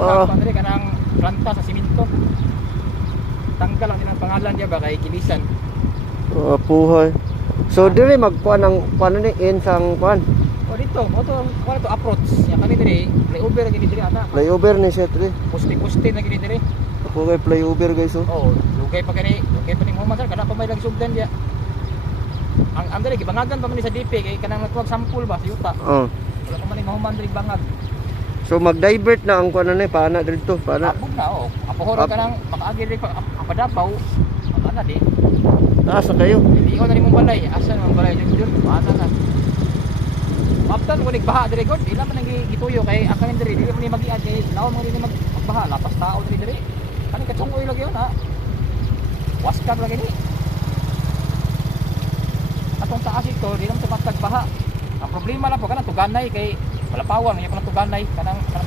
lang ang diri kanang planta sa simento. Tanggal lang din ang pangalan niya ba kay Kilisan. Puhoy. So dire magkuan ang paano ni insang kuan. O dito, mo to approach. Ya kami diri, flyover gini diri ana. Flyover ni siya dire. Pusti-pusti na gini diri. Ako kay flyover guys oh. Oh, lugay pa ni Muhammad sir kada pa may lagsugdan dia. Ang diri gibangagan pa man ni sa DP kay kanang natuwag sampol ba sa yuta. Wala pa man ni Muhammad diri bangag. So mag-divert na ang kuan ni pana dito, pana. Abog na oh. Apohoro kanang makaagi diri apadapaw. Ana di. Taas na kayo. Hindi ko na rin mong balay. Asa naman balay jud paana na. Maptan ko baha diri god. Ila man nang gituyo kay akan diri dili man ni magiad kay laon mo rin magbaha lapas tao diri. Kani katsungoy lagi yun ha. Waskag lagi ni. Atong taas ito, di naman sa baha. Ang problema lang po kanang tuganay kay malapawang, yung kanang tuganay kanang pa